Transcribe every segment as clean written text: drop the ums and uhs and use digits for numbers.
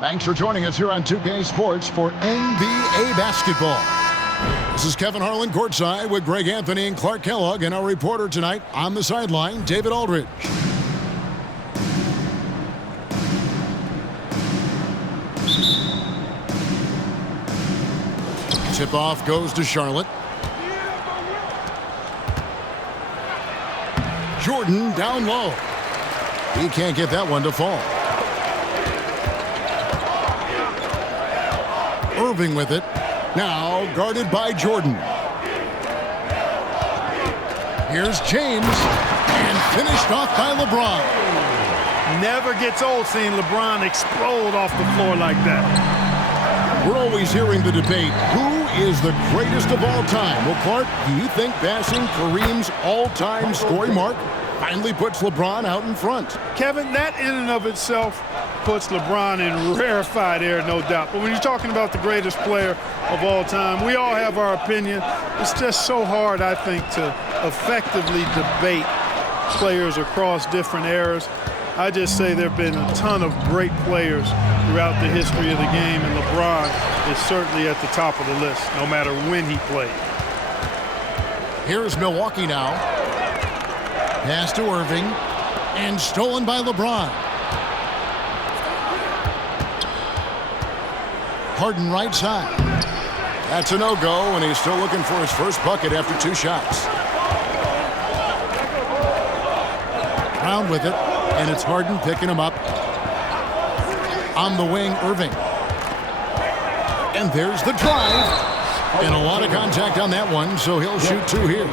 Thanks for joining us here on 2K Sports for NBA basketball. This is Kevin Harlan courtside with Greg Anthony and Clark Kellogg, and our reporter tonight on the sideline, David Aldridge. Tip-off goes to Charlotte. Jordan down low. He can't get that one to fall. Irving with it. Now guarded by Jordan. Here's James. And finished off by LeBron. Never gets old seeing LeBron explode off the floor like that. We're always hearing the debate, who is the greatest of all time? Well, Clark, do you think passing Kareem's all-time scoring mark finally puts LeBron out in front? Kevin, that in and of itself puts LeBron in rarefied air, no doubt. But when you're talking about the greatest player of all time, we all have our opinion. It's just so hard, I think, to effectively debate players across different eras. I just say there have been a ton of great players throughout the history of the game, and LeBron is certainly at the top of the list, no matter when he played. Here's Milwaukee now. Pass to Irving, and stolen by LeBron. Harden right side. That's a no-go, and he's still looking for his first bucket after 2 shots. Brown with it, and it's Harden picking him up. On the wing, Irving. And there's the drive. And a lot of contact on that one, so he'll shoot 2 here.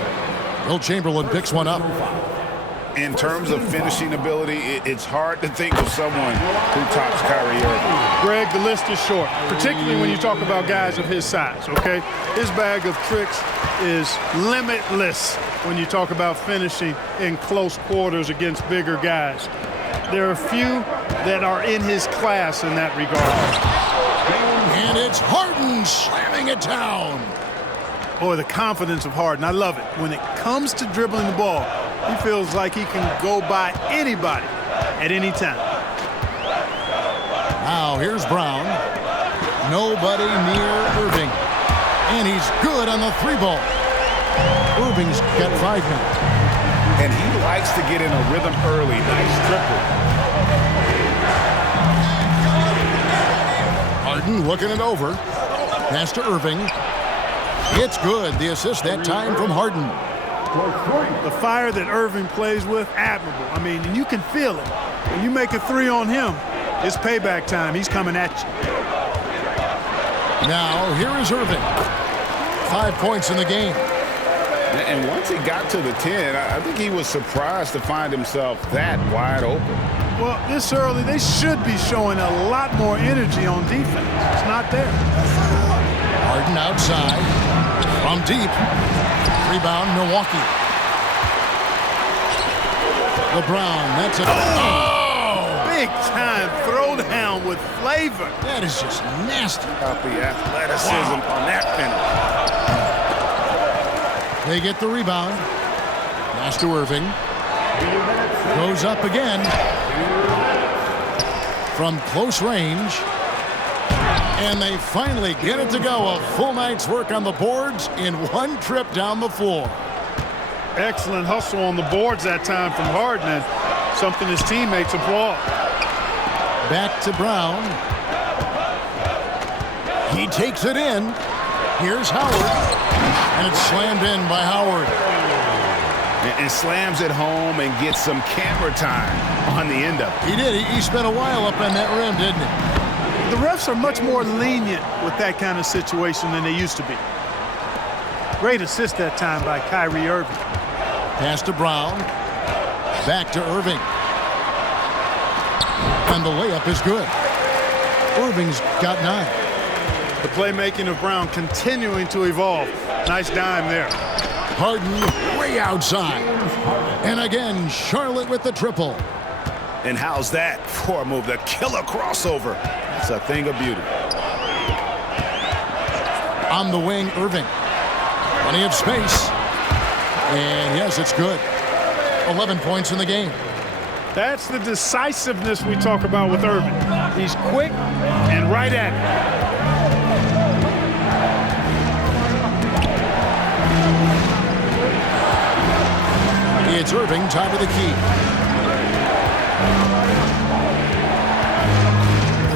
Will Chamberlain picks one up. In terms of finishing ability, it's hard to think of someone who tops Kyrie Irving. Greg, the list is short, particularly when you talk about guys of his size, okay? His bag of tricks is limitless when you talk about finishing in close quarters against bigger guys. There are few that are in his class in that regard. And it's Harden slamming it down. Boy, the confidence of Harden, I love it. When it comes to dribbling the ball, he feels like he can go by anybody at any time. Now here's Brown. Nobody near Irving. And he's good on the 3-ball. Irving's got 5 now. And he likes to get in a rhythm early. Nice triple. Harden looking it over. Pass to Irving. It's good. The assist that time from Harden. The fire that Irving plays with, admirable. I mean, and you can feel it. When you make a 3 on him, it's payback time. He's coming at you. Now, here is Irving. 5 points in the game. And once he got to the 10, I think he was surprised to find himself that wide open. Well, this early, they should be showing a lot more energy on defense. It's not there. Harden outside. From deep. Rebound, Milwaukee. LeBron, that's a... Oh! Big time throwdown with flavor. That is just nasty. About the athleticism on that finish. They get the rebound. Pass to Irving. Goes up again. From close range. And they finally get it to go. A full night's work on the boards in one trip down the floor. Excellent hustle on the boards that time from Harden, and something his teammates applaud. Back to Brown. He takes it in. Here's Howard. And it's slammed in by Howard. And slams it home and gets some camera time on the end of it. He did. He spent a while up on that rim, didn't he? The refs are much more lenient with that kind of situation than they used to be. Great assist that time by Kyrie Irving. Pass to Brown. Back to Irving. And the layup is good. Irving's got 9. The playmaking of Brown continuing to evolve. Nice dime there. Harden way outside. And again, Charlotte with the triple. And how's that for a move? The killer crossover. It's a thing of beauty. On the wing, Irving. Plenty of space. And yes, it's good. 11 points in the game. That's the decisiveness we talk about with Irving. He's quick and right at it. It's Irving, top of the key.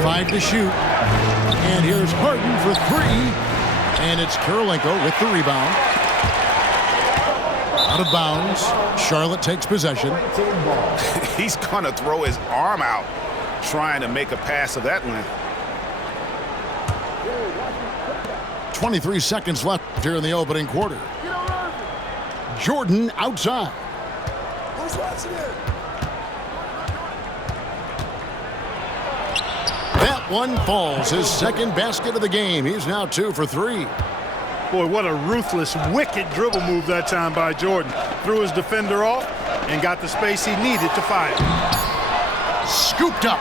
5 to shoot. And here's Harden for 3. And it's Kirilenko with the rebound. Out of bounds. Charlotte takes possession. He's going to throw his arm out trying to make a pass of that length. 23 seconds left here in the opening quarter. Jordan outside. Who's watching it? That one falls. His second basket of the game. He's now 2 for 3. Boy, what a ruthless, wicked dribble move that time by Jordan. Threw his defender off and got the space he needed to fire. Scooped up.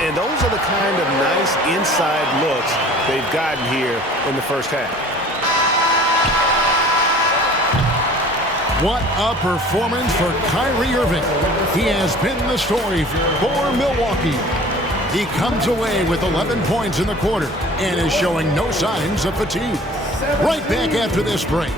And those are the kind of nice inside looks they've gotten here in the first half. What a performance for Kyrie Irving. He has been the story for Milwaukee. He comes away with 11 points in the quarter and is showing no signs of fatigue. Right back after this break.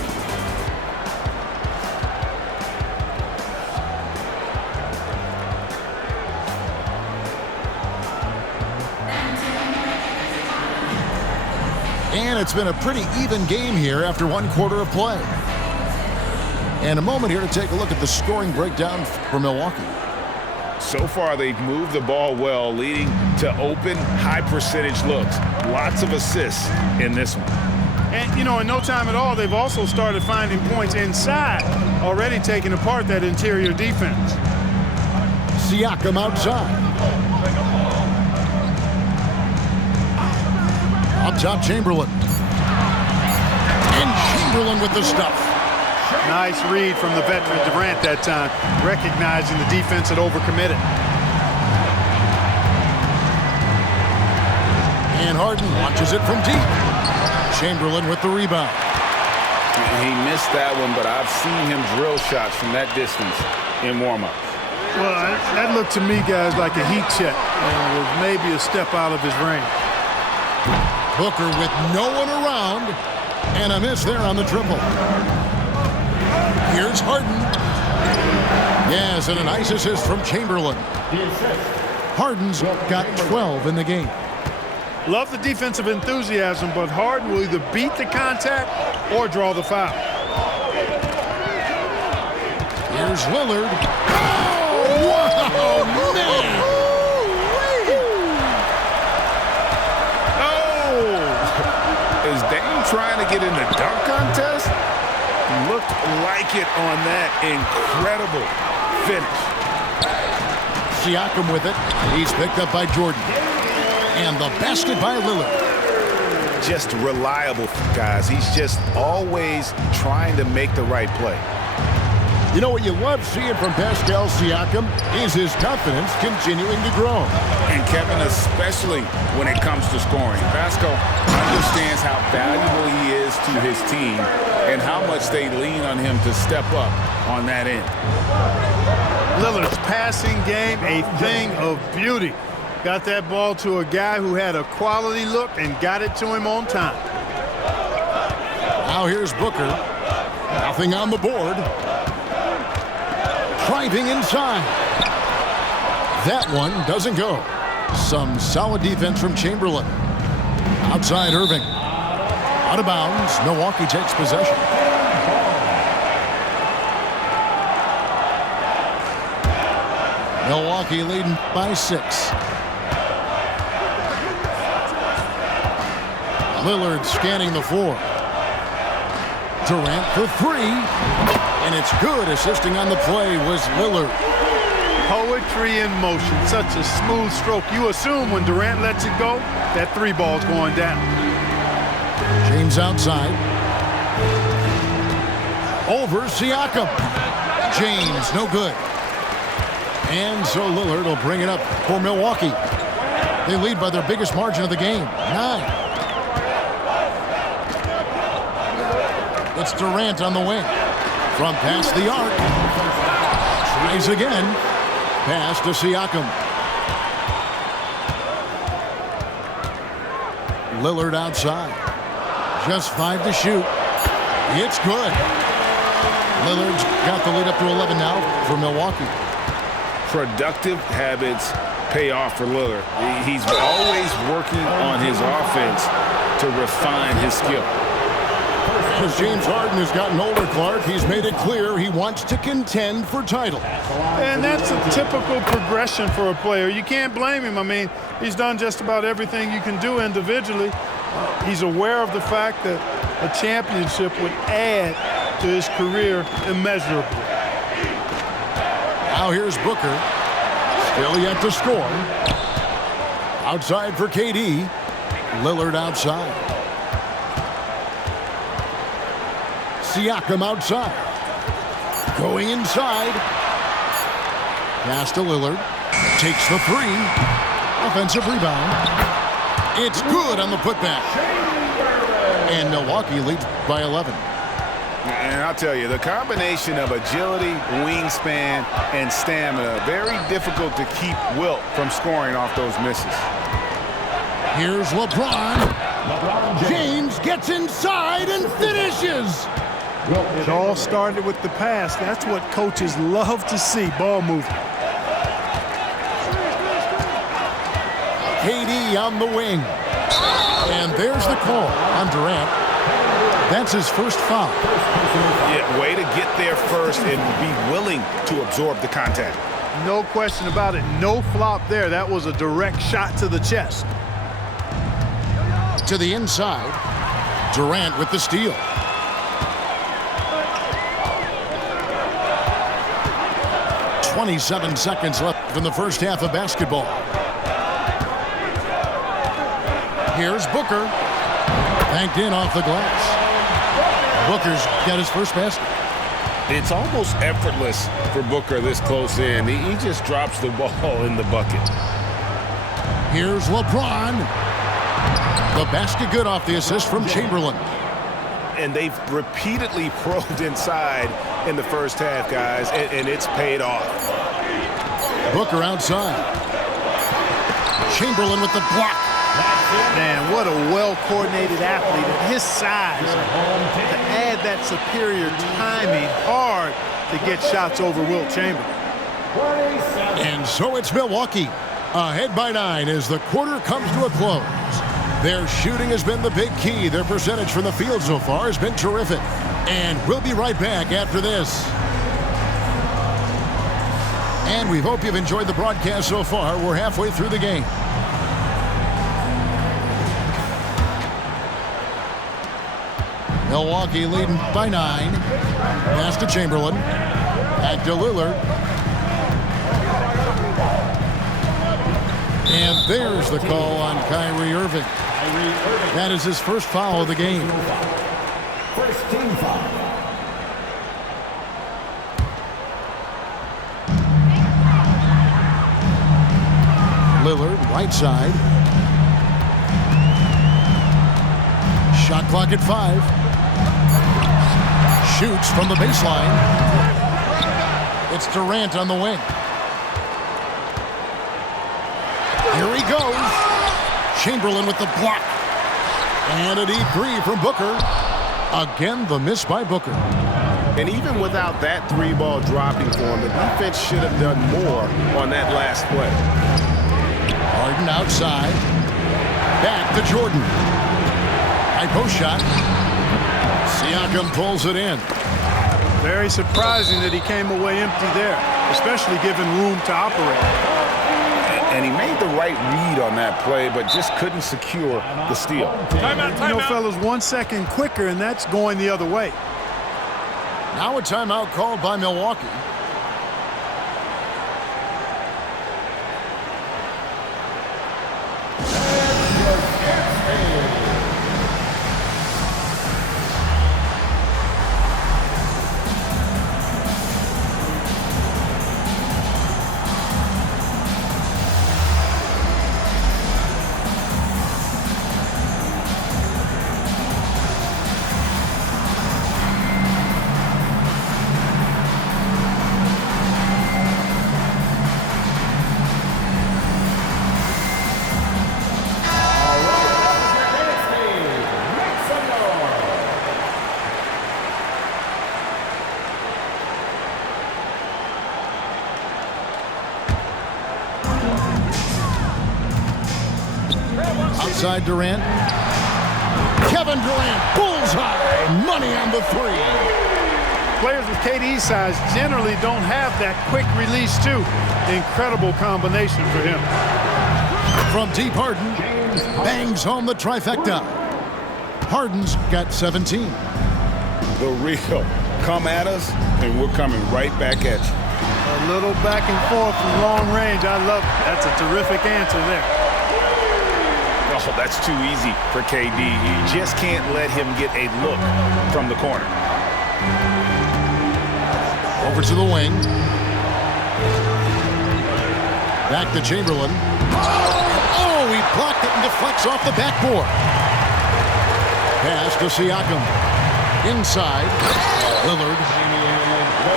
And it's been a pretty even game here after 1 quarter of play. And a moment here to take a look at the scoring breakdown for Milwaukee. So far, they've moved the ball well, leading to open, high-percentage looks. Lots of assists in this one. And, you know, in no time at all, they've also started finding points inside, already taking apart that interior defense. Siakam outside. Up top, Chamberlain. And Chamberlain with the stuff. Nice read from the veteran Durant that time, recognizing the defense had overcommitted. And Harden launches it from deep. Chamberlain with the rebound. He missed that one, but I've seen him drill shots from that distance in warm-ups. Well, that looked to me, guys, like a heat check, and was maybe a step out of his range. Booker with no one around, and a miss there on the triple. Here's Harden. Yes, and a nice assist from Chamberlain. Harden's got 12 in the game. Love the defensive enthusiasm, but Harden will either beat the contact or draw the foul. Here's Lillard. Oh, wow, man! Oh! Is Dame trying to get in the dunk contest? Looked like it on that incredible finish. Siakam with it. He's picked up by Jordan. And the basket by Lillard. Just reliable, guys. He's just always trying to make the right play. You know what you love seeing from Pascal Siakam is his confidence continuing to grow. And Kevin, especially when it comes to scoring. Pascal understands how valuable he is to his team and how much they lean on him to step up on that end. Lillard's passing game, a thing of beauty. Got that ball to a guy who had a quality look and got it to him on time. Now here's Booker. Nothing on the board. Driving inside. That one doesn't go. Some solid defense from Chamberlain. Outside Irving. Out of bounds. Milwaukee takes possession. Milwaukee leading by 6. Lillard scanning the floor. Durant for 3. And it's good. Assisting on the play was Lillard. Poetry in motion. Such a smooth stroke. You assume when Durant lets it go, that 3 ball's going down. James outside. Over Siakam. James, no good. And so Lillard will bring it up for Milwaukee. They lead by their biggest margin of the game, 9. It's Durant on the wing. From past the arc. Tries again. Pass to Siakam. Lillard outside. Just 5 to shoot. It's good. Lillard's got the lead up to 11 now for Milwaukee. Productive habits pay off for Lillard. He's always working on his offense to refine his skill. As James Harden has gotten older, Clark, he's made it clear he wants to contend for title. And that's a typical progression for a player. You can't blame him. I mean, he's done just about everything you can do individually. He's aware of the fact that a championship would add to his career immeasurably. Now here's Booker. Still yet to score. Outside for KD. Lillard outside. Siakam outside. Going inside. Pass to Lillard. Takes the 3. Offensive rebound. It's good on the putback. And Milwaukee leads by 11. And I'll tell you, the combination of agility, wingspan, and stamina, very difficult to keep Wilt from scoring off those misses. Here's LeBron. James gets inside and finishes. It all started with the pass. That's what coaches love to see, ball movement. KD on the wing. And there's the call on Durant. That's his first foul. Yeah, way to get there first and be willing to absorb the contact. No question about it. No flop there. That was a direct shot to the chest. To the inside. Durant with the steal. "27 seconds left in the first half of basketball. Here's Booker. Banked in off the glass. Booker's got his first basket. It's almost effortless for Booker this close in. He just drops the ball in the bucket. Here's LeBron. The basket good off the assist from Chamberlain. And they've repeatedly probed inside in the first half, guys, and it's paid off. Booker outside. Chamberlain with the block. Man, what a well-coordinated athlete at his size. To add that superior timing, hard to get shots over Wilt Chamberlain. And so it's Milwaukee, ahead by 9 as the quarter comes to a close. Their shooting has been the big key. Their percentage from the field so far has been terrific. And we'll be right back after this. And we hope you've enjoyed the broadcast so far. We're halfway through the game. Milwaukee leading by 9. Pass to Chamberlain. Back to Lillard. And there's the call on Kyrie Irving. That is his first foul of the game. First team foul. Lillard, right side. Shot clock at 5. Shoots from the baseline. It's Durant on the wing. Here he goes. Chamberlain with the block. And a deep 3 from Booker. Again, the miss by Booker. And even without that 3-ball dropping for him, the defense should have done more on that last play. Harden outside. Back to Jordan. High post shot. Siakam pulls it in. Very surprising that he came away empty there, especially given room to operate. And he made the right read on that play, but just couldn't secure the steal. You know, fellas, 1 second quicker, and that's going the other way. Now a timeout called by Milwaukee. side, Durant. Kevin Durant, bullseye, money on the three. Players with KD's size generally don't have that quick release, too. Incredible combination for him. From deep, Harden bangs home the trifecta. Harden's got 17. The real. Come at us, and we're coming right back at you. A little back and forth from long range. I love it. That's a terrific answer there. Oh, that's too easy for KD. You just can't let him get a look from the corner. Over to the wing. Back to Chamberlain. Oh, he blocked it and deflects off the backboard. Pass to Siakam. Inside. Lillard.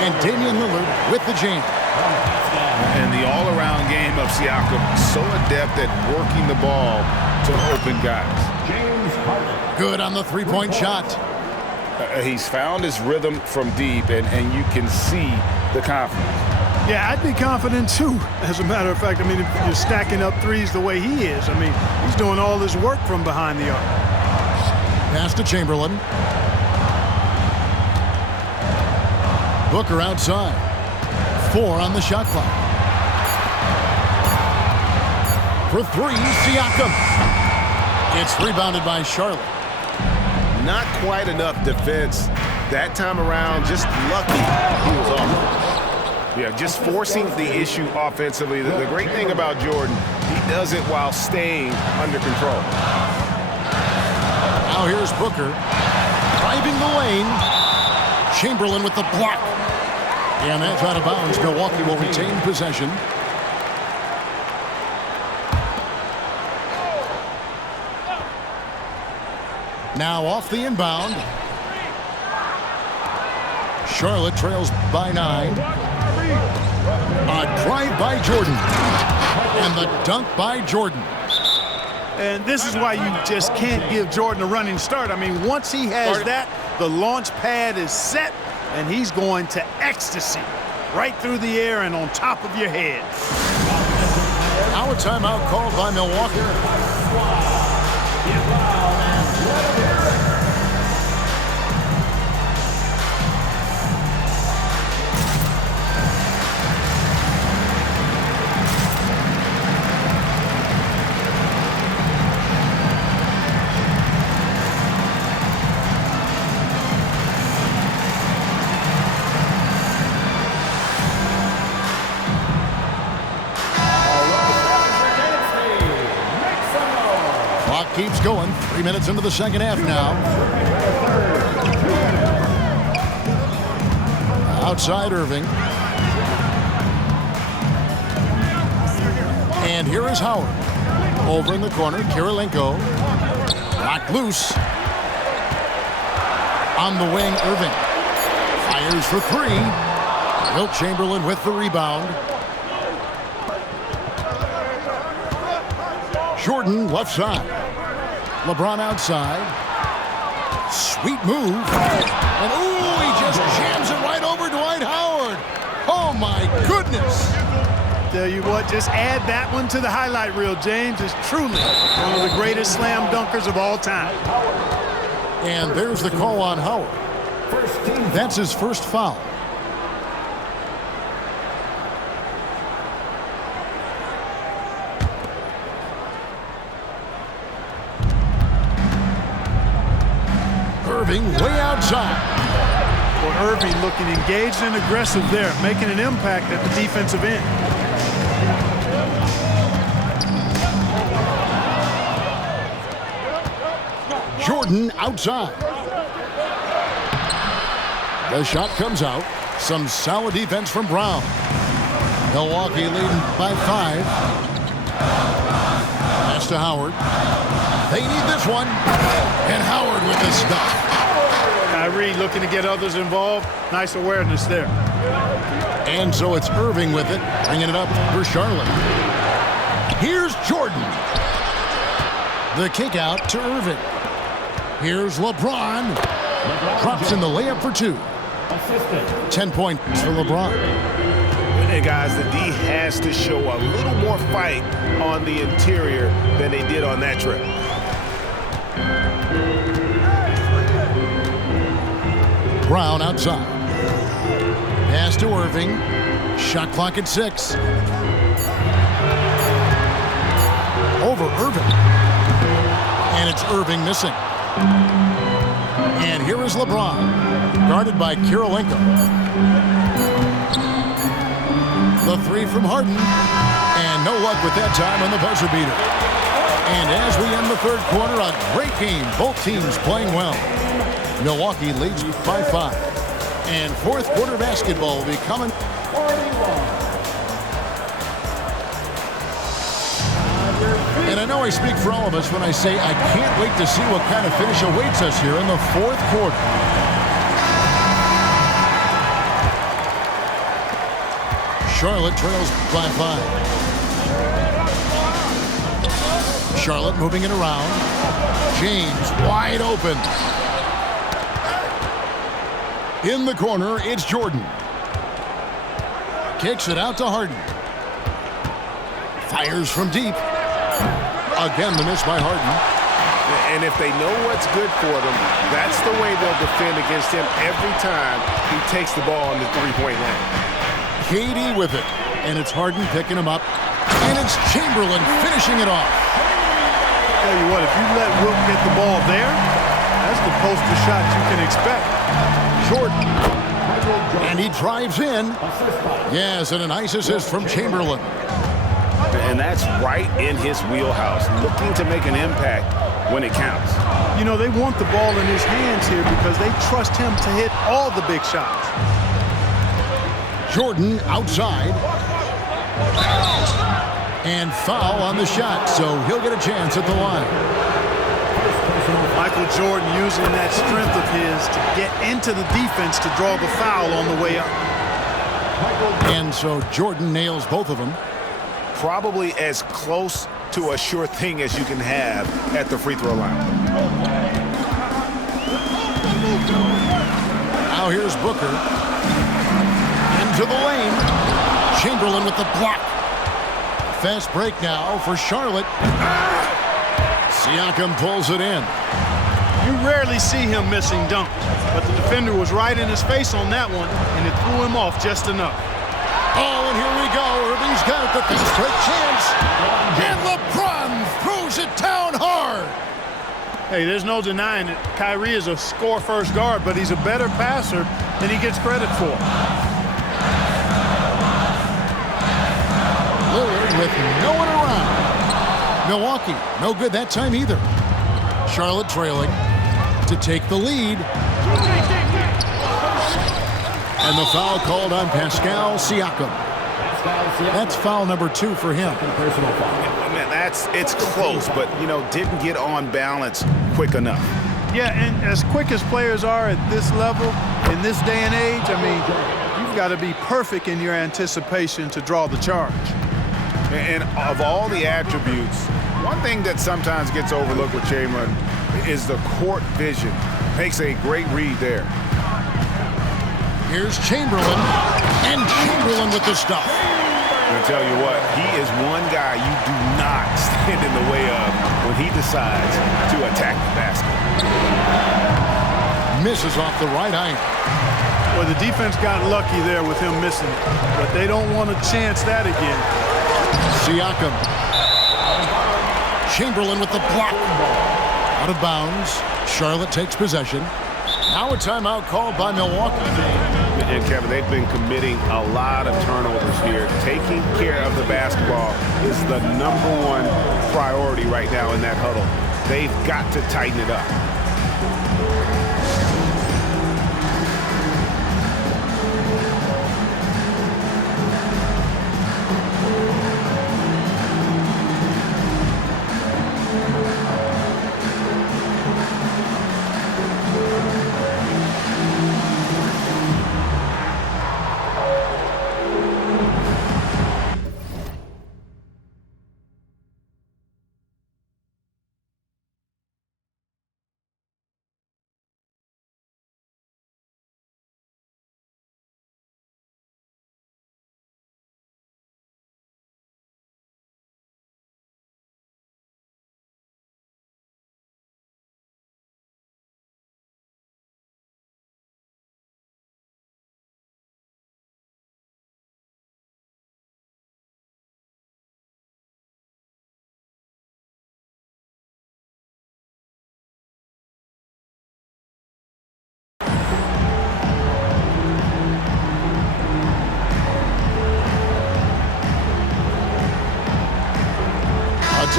And Damian Lillard with the jam. And the all-around game of Siakam, so adept at working the ball to open guys. Good on the three-point shot. He's found his rhythm from deep, and you can see the confidence. Yeah, I'd be confident, too. As a matter of fact, I mean, if you're stacking up threes the way he is, I mean, he's doing all his work from behind the arc. Pass to Chamberlain. Booker outside. 4 on the shot clock. For 3, Siakam. It's rebounded by Charlotte. Not quite enough defense that time around. Just lucky he was off. Yeah, just forcing the issue offensively. The great thing about Jordan, he does it while staying under control. Now here's Booker. Driving the lane. Chamberlain with the block. And that's out of bounds. Milwaukee will retain possession. Now off the inbound. Charlotte trails by 9. A drive by Jordan. And the dunk by Jordan. And this is why you just can't give Jordan a running start. I mean, once he has that, the launch pad is set, and he's going to ecstasy. Right through the air and on top of your head. Now a timeout called by Milwaukee. Keeps going. 3 minutes into the second half now. Outside Irving. And here is Howard. Over in the corner, Kirilenko. Knocked loose. On the wing, Irving. Fires for 3. Wilt Chamberlain with the rebound. Jordan left side. LeBron outside. Sweet move. And ooh, he just jams it right over Dwight Howard. Oh my goodness. Tell you what, just add that one to the highlight reel. James is truly one of the greatest slam dunkers of all time. And there's the call on Howard. That's his first foul. Irving way outside. Well, Irving looking engaged and aggressive there, making an impact at the defensive end. Jordan outside. The shot comes out. Some solid defense from Brown. Milwaukee leading by 5. Pass to Howard. They need this one. And Howard with the stop. Kyrie looking to get others involved. Nice awareness there. And so it's Irving with it, bringing it up for Charlotte. Here's Jordan. The kick out to Irving. Here's LeBron. Drops in the layup for 2. 10 points for LeBron. And guys, the D has to show a little more fight on the interior than they did on that trip. Brown outside. Pass to Irving. Shot clock at 6. Over Irving. And it's Irving missing. And here is LeBron, guarded by Kirilenko. The three from Harden. And no luck with that time on the buzzer beater. And as we end the third quarter, a great game. Both teams playing well. Milwaukee leads by 5. And fourth quarter basketball will be coming. And I know I speak for all of us when I say I can't wait to see what kind of finish awaits us here in the fourth quarter. Charlotte trails by 5. Charlotte moving it around. James wide open. In the corner, it's Jordan. Kicks it out to Harden. Fires from deep. Again, the miss by Harden. And if they know what's good for them, that's the way they'll defend against him every time he takes the ball in the three-point line. KD with it. And it's Harden picking him up. And it's Chamberlain finishing it off. Tell you what, if you let Wilt get the ball there, that's the poster shot you can expect. Jordan. And he drives in. Yes, and a nice assist from Chamberlain. And that's right in his wheelhouse, looking to make an impact when it counts. You know, they want the ball in his hands here because they trust him to hit all the big shots. Jordan outside. And foul on the shot, so he'll get a chance at the line. Michael Jordan using that strength of his to get into the defense to draw the foul on the way up. And so Jordan nails both of them. Probably as close to a sure thing as you can have at the free throw line. Now here's Booker. Into the lane. Chamberlain with the block. Fast break now for Charlotte. Siakam pulls it in. You rarely see him missing dunks, but the defender was right in his face on that one, and it threw him off just enough. Oh, and here we go. Irving's got it. The fast break chance. And LeBron throws it down hard. Hey, there's no denying it. Kyrie is a score-first guard, but he's a better passer than he gets credit for. Lillard with no one around. Milwaukee, no good that time either. Charlotte trailing to take the lead. And the foul called on Pascal Siakam. That's foul number 2 for him. Man, it's close, but, you know, didn't get on balance quick enough. Yeah, and as quick as players are at this level, in this day and age, I mean, you've got to be perfect in your anticipation to draw the charge. And of all the attributes, one thing that sometimes gets overlooked with Chamberlain is the court vision. Makes a great read there. Here's Chamberlain, and Chamberlain with the stuff. I'm going to tell you what, he is one guy you do not stand in the way of when he decides to attack the basket. Misses off the right iron. Well, the defense got lucky there with him missing it, but they don't want to chance that again. Siakam. Chamberlain with the block. Out of bounds. Charlotte takes possession. Now a timeout called by Milwaukee. And Kevin, they've been committing a lot of turnovers here. Taking care of the basketball is the #1 priority right now in that huddle. They've got to tighten it up.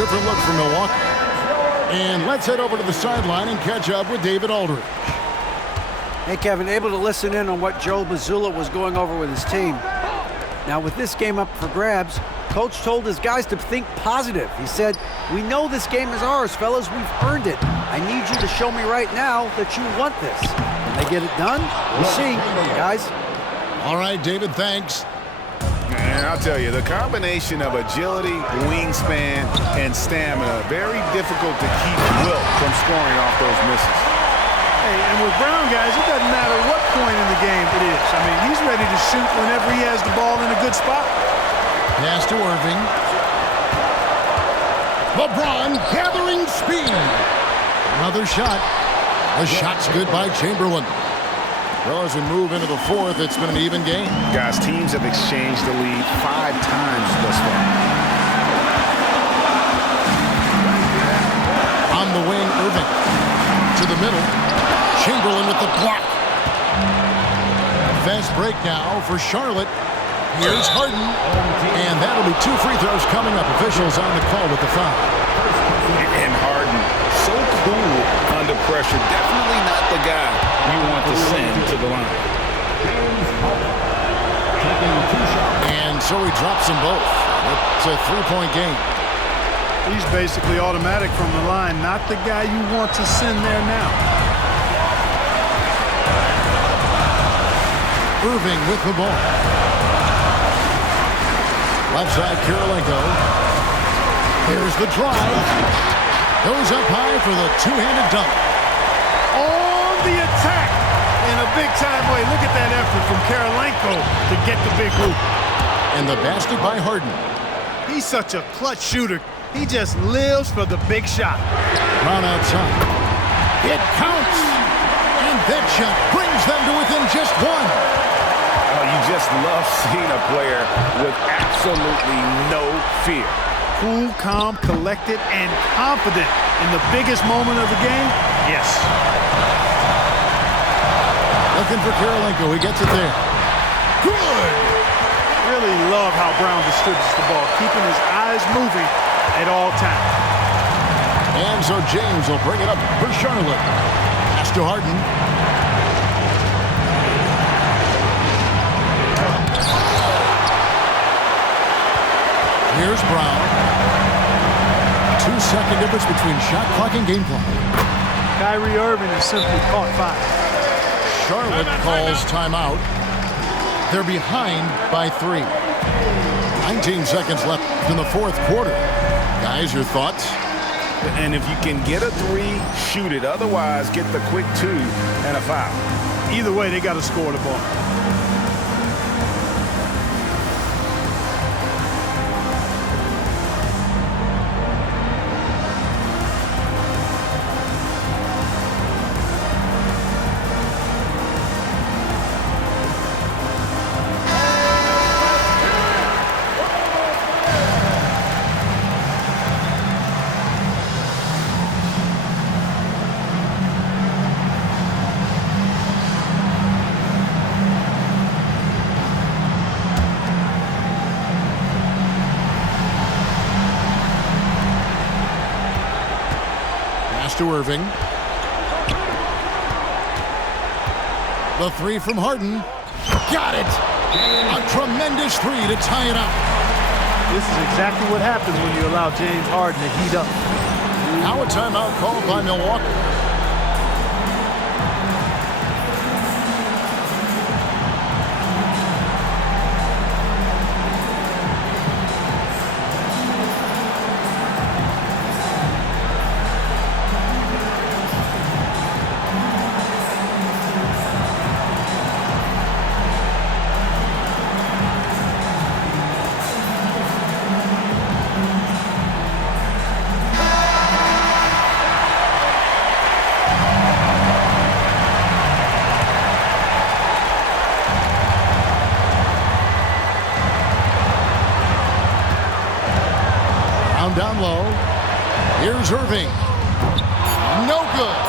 different look for Milwaukee. And let's head over to the sideline and catch up with David Aldridge. Hey, Kevin, able to listen in on what Joe Mazzulla was going over with his team. Now, with this game up for grabs, Coach told his guys to think positive. He said, "We know this game is ours, fellas. We've earned it. I need you to show me right now that you want this. When they get it done, we'll see, guys." All right, David, thanks. And I'll tell you, the combination of agility, wingspan, and stamina, very difficult to keep Wilt from scoring off those misses. Hey, and with Brown, guys, it doesn't matter what point in the game it is. I mean, he's ready to shoot whenever he has the ball in a good spot. Pass to Irving. LeBron gathering speed. Another shot. The shot's good by Chamberlain. Well, as we move into the fourth, it's been an even game. Guys, teams have exchanged the lead 5 times thus far. On the wing, Irving. To the middle. Chamberlain with the block. Fast break now for Charlotte. Here's Harden. And that'll be 2 free throws coming up. Officials on the call with the foul. And Harden, so cool under pressure. Definitely not the guy you want to send to the line. And so he drops them both. It's a 3-point game. He's basically automatic from the line, not the guy you want to send there now. Irving with the ball. Left side, Kirilenko. Here's the drive. Goes up high for the two-handed dunk. On the attack in a big-time way. Look at that effort from Kirilenko to get the big hoop. And the basket by Harden. He's such a clutch shooter. He just lives for the big shot. Brown outside. It counts. And that shot brings them to within just one. Oh, you just love seeing a player with absolutely no fear. Cool, calm, collected, and confident in the biggest moment of the game. Yes. Looking for Kirilenko. He gets it there. Good. Really love how Brown distributes the ball, keeping his eyes moving at all times. And so James will bring it up for Charlotte. Pass to Harden. Here's Brown. 2-second difference between shot clock and game clock. Kyrie Irving has simply caught fire. Charlotte calls timeout. They're behind by 3. 19 seconds left in the fourth quarter. Guys, your thoughts? And if you can get a 3, shoot it. Otherwise, get the quick 2 and a foul. Either way, they got to score the ball. To Irving. The 3 from Harden. Got it. A tremendous 3 to tie it up. This is exactly what happens when you allow James Harden to heat up. Now a timeout called by Milwaukee. Down low. Here's Irving. No good.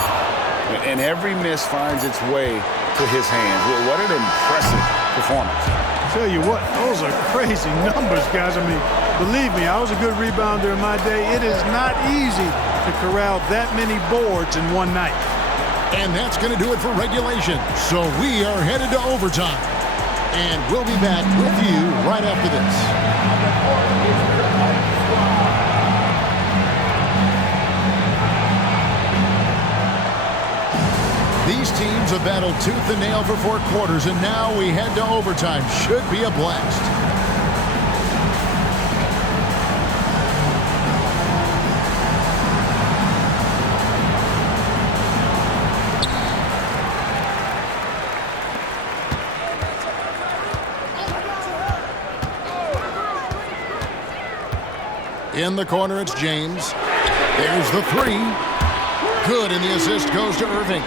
And every miss finds its way to his hands. Well, what an impressive performance. Tell you what, those are crazy numbers, guys. I mean, believe me, I was a good rebounder in my day. It is not easy to corral that many boards in one night. And that's going to do it for regulation. So we are headed to overtime. And we'll be back with you right after this. These teams have battled tooth and nail for 4 quarters, and now we head to overtime. Should be a blast. In the corner, it's James. There's the 3. Good, and the assist goes to Irving.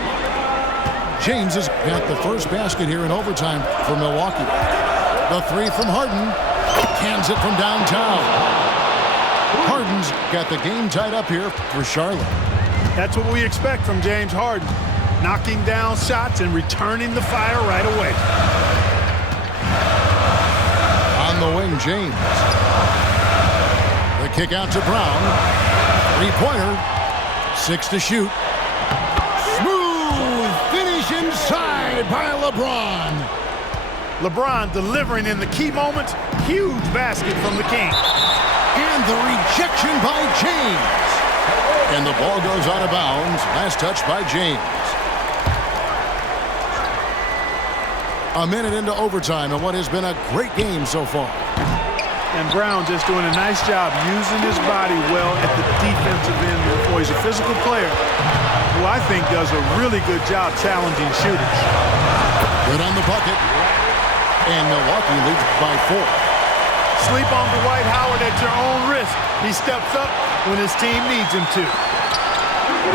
James has got the first basket here in overtime for Milwaukee. The 3 from Harden. Cans it from downtown. Harden's got the game tied up here for Charlotte. That's what we expect from James Harden. Knocking down shots and returning the fire right away. On the wing, James. The kick out to Brown. 3-pointer. 6 to shoot. Smooth finish inside by LeBron. LeBron delivering in the key moments. Huge basket from the King. And the rejection by James. And the ball goes out of bounds. Last touch by James. A minute into overtime in what has been a great game so far. And Brown just doing a nice job using his body well at the defensive end. Boy, he's a physical player who I think does a really good job challenging shooters. Good on the bucket. And Milwaukee leads by 4. Sleep on Dwight Howard at your own risk. He steps up when his team needs him to.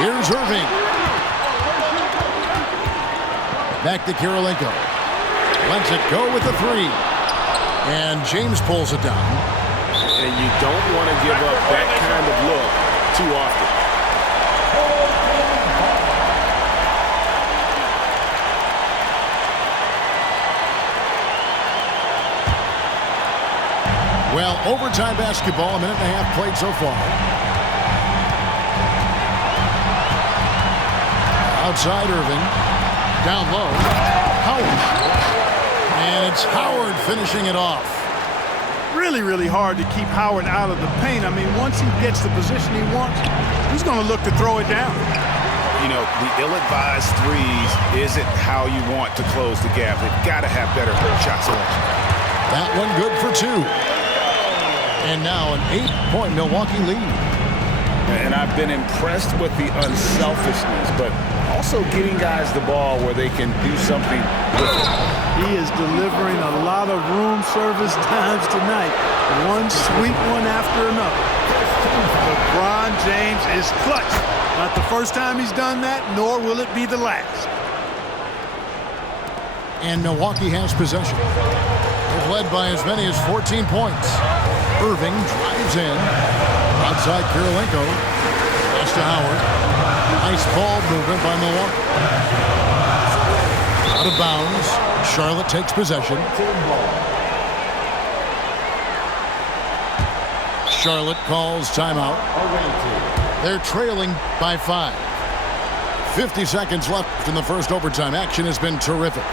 Here's Irving. Back to Kirilenko. Lets it go with the 3. And James pulls it down. And you don't want to give up that kind of look too often. Well, overtime basketball, a minute and a half played so far. Outside Irving. Down low. Howard. And it's Howard finishing it off. Really, really hard to keep Howard out of the paint. I mean, once he gets the position he wants, he's going to look to throw it down. You know, the ill-advised threes isn't how you want to close the gap. They've got to have better shot selection. That one good for 2. And now an 8-point Milwaukee lead. And I've been impressed with the unselfishness, but also getting guys the ball where they can do something with it. He is delivering a lot of room service times tonight. One sweet one after another. LeBron James is clutch. Not the first time he's done that, nor will it be the last. And Milwaukee has possession. They've led by as many as 14 points. Irving drives in. Outside Kirilenko. Pass to Howard. Nice ball movement by Milwaukee. Out of bounds. Charlotte takes possession. Charlotte calls timeout. They're trailing by 5. 50 seconds left in the first overtime. Action has been terrific.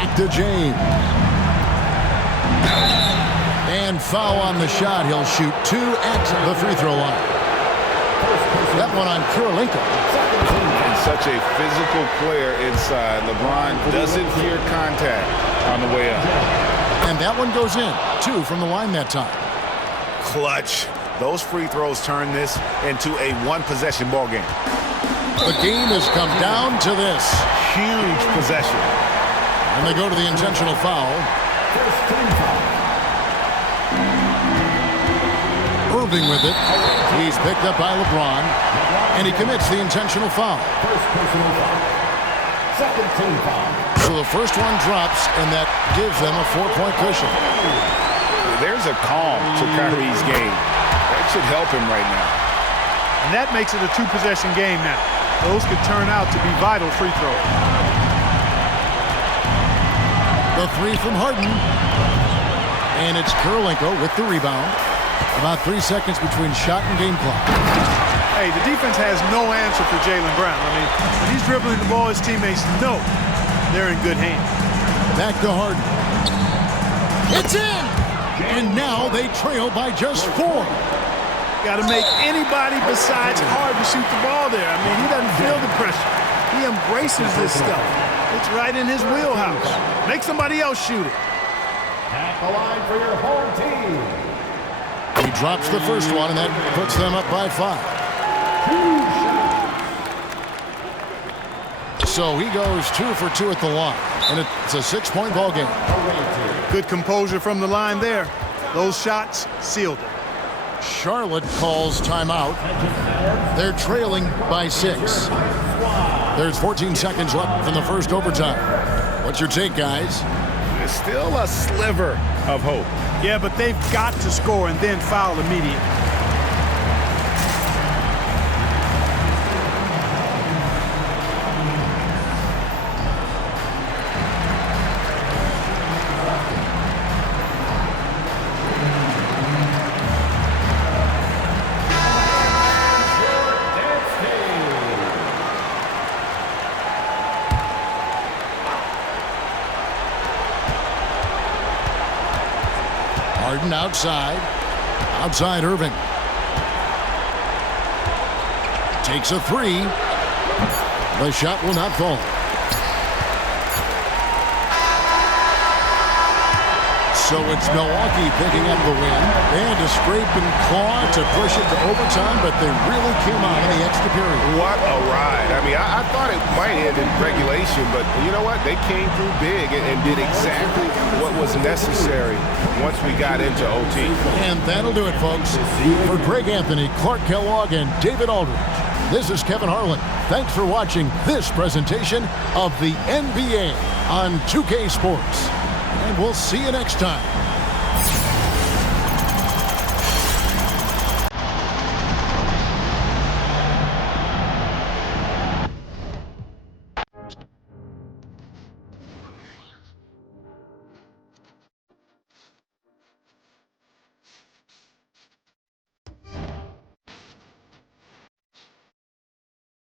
Back to James. And foul on the shot. He'll shoot 2 at the free throw line. That one on Kurylenko. And such a physical player inside. LeBron doesn't fear contact on the way up. And that one goes in. 2 from the line that time. Clutch. Those free throws turn this into a one-possession ball game. The game has come down to this. Huge possession. And they go to the intentional foul. Irving with it. He's picked up by LeBron. And he commits the intentional foul. First personal foul. Second team foul. So the first one drops, and that gives them a 4-point cushion. There's a calm to Kyrie's game. That should help him right now. And that makes it a 2-possession game now. Those could turn out to be vital free throws. The 3 from Harden. And it's Kurylenko with the rebound. About 3 seconds between shot and game clock. Hey, the defense has no answer for Jaylen Brown. I mean, when he's dribbling the ball, his teammates know they're in good hands. Back to Harden. It's in! And now they trail by just 4. Got to make anybody besides Harden shoot the ball there. I mean, he doesn't feel the pressure. He embraces this stuff. It's right in his wheelhouse. Make somebody else shoot it. At the line for your home team. He drops the first one, and that puts them up by 5. So he goes 2 for 2 at the line, and it's a 6-point ball game. Good composure from the line there. Those shots sealed it. Charlotte calls timeout. They're trailing by 6. There's 14 seconds left in the first overtime. What's your take, guys? There's still a sliver of hope. Yeah, but they've got to score and then foul immediately. Harden outside Irving. Takes a 3. The shot will not fall. So it's Milwaukee picking up the win. They had to scrape and claw to push it to overtime, but they really came out in the extra period. What a ride. I mean, I thought it might end in regulation, but you know what? They came through big and did exactly what was necessary once we got into OT. And that'll do it, folks. For Greg Anthony, Clark Kellogg, and David Aldridge, this is Kevin Harlan. Thanks for watching this presentation of the NBA on 2K Sports. And we'll see you next time.